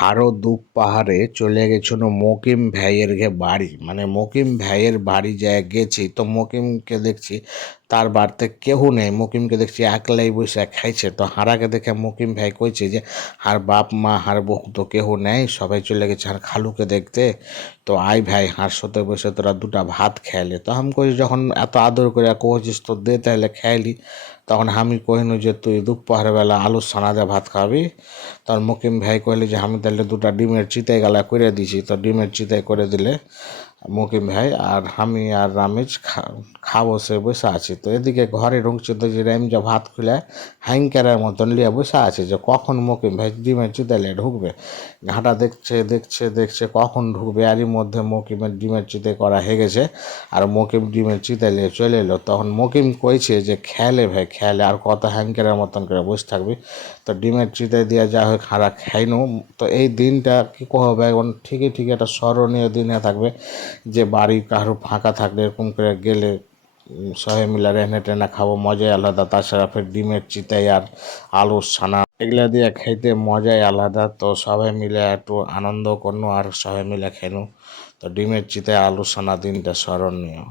হারোদুপ পাহাড়ে চলে গেছিল মকিম ভাইয়ের বাড়ি। মানে মকিম ভাইয়ের বাড়ি যায় গেছি তো মকিমকে দেখছি তার বাড়িতে কেউ নেই। মকিমকে দেখছি একলাই বসে খাইছে। তো হারাকে দেখে মকিম ভাই কইছে যে হার বাপ মা হার বউ তো কেউ নেই, সবাই চলে গেছে আর খালুকে দেখতে। তো আয় ভাই হার সাথে বসে তোরা দুটা ভাত খাইলে। তো আমি কই যখন এত আদর করে কইছিস তো দে তাহলে খাইলি। তখন আমি কহিনু যে তুই দুপুরের বেলা আলুর সানা দিয়ে ভাত খাবি। তখন মকিম ভাই কইলে যে আমি তাহলে দুটা ডিমের চিতাই গালা করে দিছি। তো ডিমের চিতাই করে দিলে মকিম ভাই আর আমি আর রামেশ খাবো সে বসে আছি। তো এদিকে ঘরে ঢুকছে তো যে রামজা ভাত খুলে হ্যাংকারের মতন লিয়ে বসে আছে যে কখন মকিম ভাই ডিমের চিতাইলে ঢুকবে। ঘাটা দেখছে দেখছে দেখছে কখন ঢুকবে, এরই মধ্যে মকিমের ডিমের চিতাই করা হয়ে গেছে আর মকিম ডিমের চিতাই নিয়ে চলে এলো। তখন মকিম কইছে যে খেলে ভাই খেলে, আর কত হ্যাংকারের মতন করে বসে থাকবি। তো ডিমের চিতাই দিয়া যা হোক হারা খাইনু। তো এই দিনটা কী হবে এখন ঠিকই ঠিকই একটা স্মরণীয় দিনে থাকবে যে বাড়ি কারো ফাঁকা থাকলে এরকম করে গেলে সবাই মিলে রেনে টেনে খাবো, মজাই আলাদা। তাছাড়া ফের ডিমের চিতাই আর আলুর ছানা এগুলা দিয়ে খাইতে মজাই আলাদা। তো সবাই মিলে একটু আনন্দ করনু আর সবাই মিলে খেনু। তো ডিমের চিতাই আলুর ছানা দিনটা স্মরণীয়।